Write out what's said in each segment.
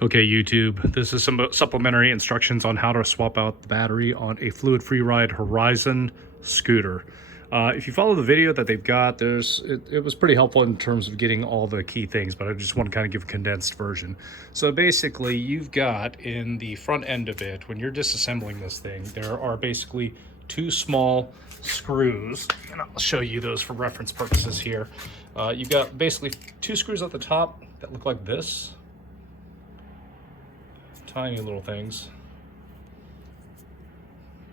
Okay, YouTube, this is some supplementary instructions on how to swap out the battery on a Fluid Freeride Horizon scooter. If you follow the video that they've got, it was pretty helpful in terms of getting all the key things, but I just want to kind of give a condensed version. So basically, you've got in the front end of it, when you're disassembling this thing, there are basically two small screws, and I'll show you those for reference purposes here. You've got basically two screws at the top that look like this. Tiny little things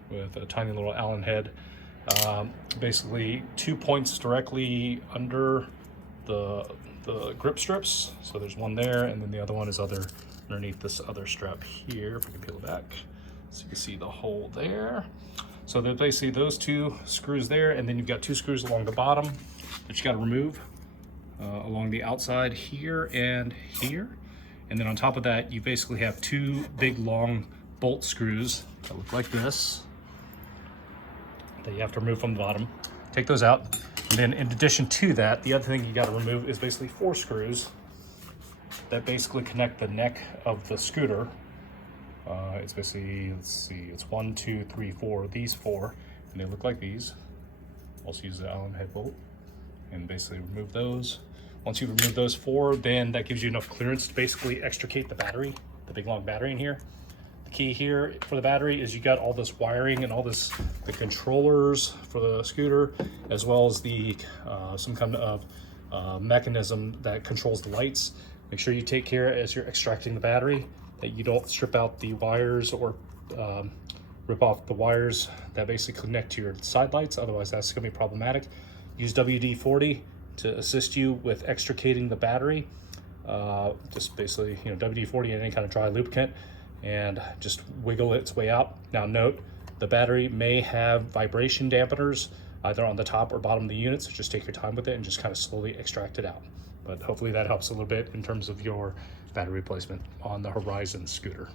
with a tiny little Allen head. Basically 2 points directly under the grip strips. So there's one there, and then the other one is underneath this other strap here. If we can peel it back, so you can see the hole there. So there's basically those two screws there, and then you've got two screws along the bottom that you got to remove along the outside here and here. And then on top of that, you basically have two big long bolt screws that look like this that you have to remove from the bottom. Take those out. And then in addition to that, the other thing you got to remove is basically four screws that basically connect the neck of the scooter. It's basically, let's see, it's 1, 2, 3, 4, these four, and they look like these. Also use the Allen head bolt and basically remove those. Once you remove those four, then that gives you enough clearance to basically extricate the battery, the big long battery in here. The key here for the battery is you got all this wiring and all this, the controllers for the scooter, as well as the some kind of mechanism that controls the lights. Make sure you take care as you're extracting the battery that you don't strip out the wires or rip off the wires that basically connect to your side lights. Otherwise, that's gonna be problematic. Use WD-40 to assist you with extricating the battery. Just basically, WD-40 and any kind of dry lubricant, and just wiggle its way out. Now note, the battery may have vibration dampeners either on the top or bottom of the unit, so just take your time with it and just kind of slowly extract it out. But hopefully that helps a little bit in terms of your battery replacement on the Horizon scooter.